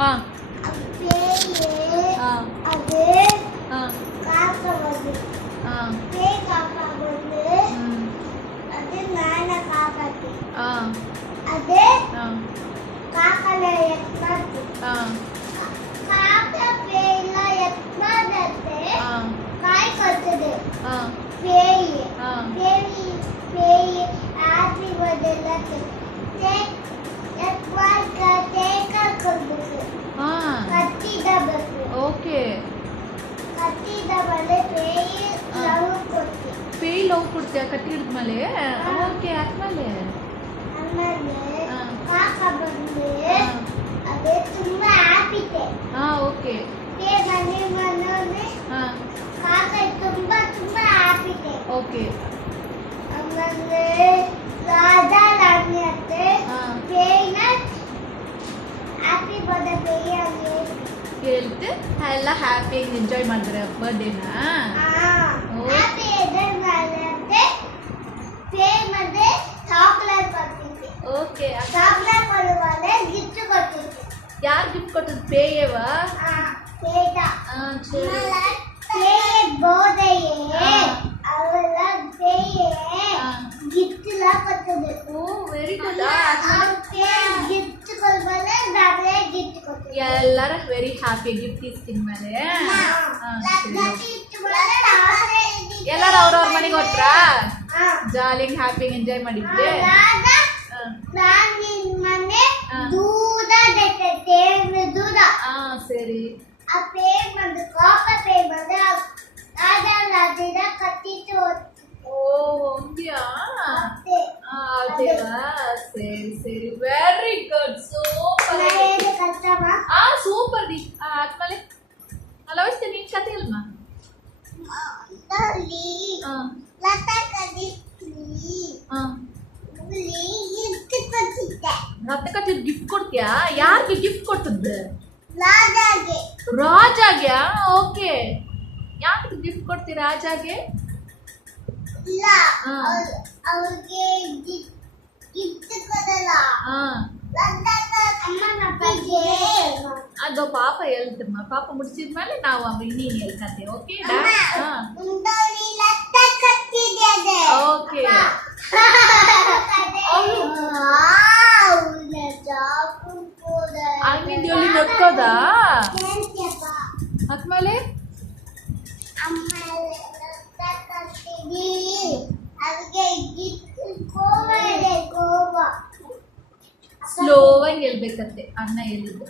ಅದು ಕಾಕ ಬಂದು ಕಾಕ ಬಂದು ಅದು ನಾನ ಕಾಕಕ್ಕೆ ಅದೇ ಕಾಕನ ಎತ್ತಿ ಕಾಕ ಬೇಯಿಲ್ಲ ಎತ್ತದಂತೆ ಕಾಯಿ ಕೊಡ್ತದೆ ಬೇಯಿ ಬೇಯಿ ಬೇಯಿ ಆಚೆ ಬದಲ ಪೇಯಿ ಲವ್ ಕೊಡ್ತೀಯ ಕಟ್ಟಿ ಹಿಡಿದ್ಮೇಲೆ ಓಕೆ ಆದ್ಮೇಲೆ ಅದೇ ತುಂಬಾ ಆಪಿತೆ ಓಕೆ ಕಾಕ ತುಂಬಾ ತುಂಬಾ ಆಪಿತೆ ಓಕೆ ಆಮೇಲೆ ರಾಜಾ ರಾಣಿ ಅತ್ತೆ ಪೇಯಿನ ಹ್ಯಾಪಿ ಬರ್ಡೇ ಪೇಯಿ ಆಗಿ ಹೇಳ್ತೆ ಎಲ್ಲ ಹ್ಯಾಪಿಯಾಗಿ ಎಂಜಾಯ್ ಮಾಡಿದ್ರೆ ಬರ್ಡೇನ ಹ್ಯಾಪಿ ಎಂಜಾಯ್ ಮಾಡಿದ್ರೆ ಪೇಯಿ ಮತ್ತೆ ಚಾಕ್ಲೇಟ್ ಕೊಡ್ತಿದ್ದೆ ಓಕೆ ಚಾಕ್ಲೇಟ್ ಕೊಡುವಾಗ ಗಿಫ್ಟ್ ಕೊಡ್ತಿದ್ದೆ ಯಾರು ಗಿಫ್ಟ್ ಕೊಟ್ಟದ್ದು ಪೇಯವಾ ಪೇಟ ಪೇಯಿ ಬೋದೆಯೇ ಅವೆಲ್ಲ ಪೇಯಿ ಗಿಫ್ಟ್ ಎಲ್ಲ ಕೊಡ್ತಿದ್ದೆ ವೆರಿ ಗುಡ್ ಗಿಫ್ಟ್ ಕೊಡ್ಬಾರೆ ಡಬಲ್ ಗಿಫ್ಟ್ ಕೊಡ್ತಿದ್ದೆ ಎಲ್ಲರೂ ವೆರಿ ಹ್ಯಾಪಿ ಗಿಫ್ಟ್ ಇಸ್ಕಿನ ಮೇಲೆ ಎಲ್ಲರೂ ಅವ್ರವ್ರ ಮನೆಗೆ ಹೊಟ್ರಾ ಜಾಲಿಯಾಗಿ ಹ್ಯಾಪಿಯಾಗಿ ಎಂಜಾಯ್ ಮಾಡಿದ್ದೆ ಸರಿ ಆ ಪೇರ್ ಬಂದು ಕಾಕ ಪೇರ್ ಬಂದು ರಾಜ ಕತ್ತಿಟ್ಟು ಹಂಗ್ಯಾ ಸರಿ ಸರಿ very good super super D ಆದ್ಮೇಲೆ ಅಲವಸ್ತೆ ನೀನ್ ಕತೆ ಅಲ್ಮ ರತ್ನಕ್ಕೆ ಗಿಫ್ಟ್ ಕೊಡ್ತೀಯಾ ಯಾರಿಗೆ ಗಿಫ್ಟ್ ಕೊಟ್ಟದ್ದು ರಾಜಾಗೆ ಓಕೆ ಯಾಕೆ ಗಿಫ್ಟ್ ಕೊಡ್ತೀಯ ರಾಜಾಗೆ ಅವ್ರಿಗೆ ಗಿಫ್ಟ್ ಕೊಡಲ್ಲ ಅದು ಪಾಪ ಹೇಳ್ತಮ್ಮ ಪಾಪ ಮುಡಿಸಿದ್ಮೇಲೆ ನಾವು ನೀನು ಹೇಳ್ಕತೆ ಓಕೆ ಓಕೆ ಆಗಿಂದ ಹೇಳಿ ನಕ್ಕೋದಾ ಆದ್ಮೇಲೆ ಸ್ಲೋವಾಗಿ ಹೇಳ್ಬೇಕಂತೆ ಅಣ್ಣ ಹೇಳಿದ್ದು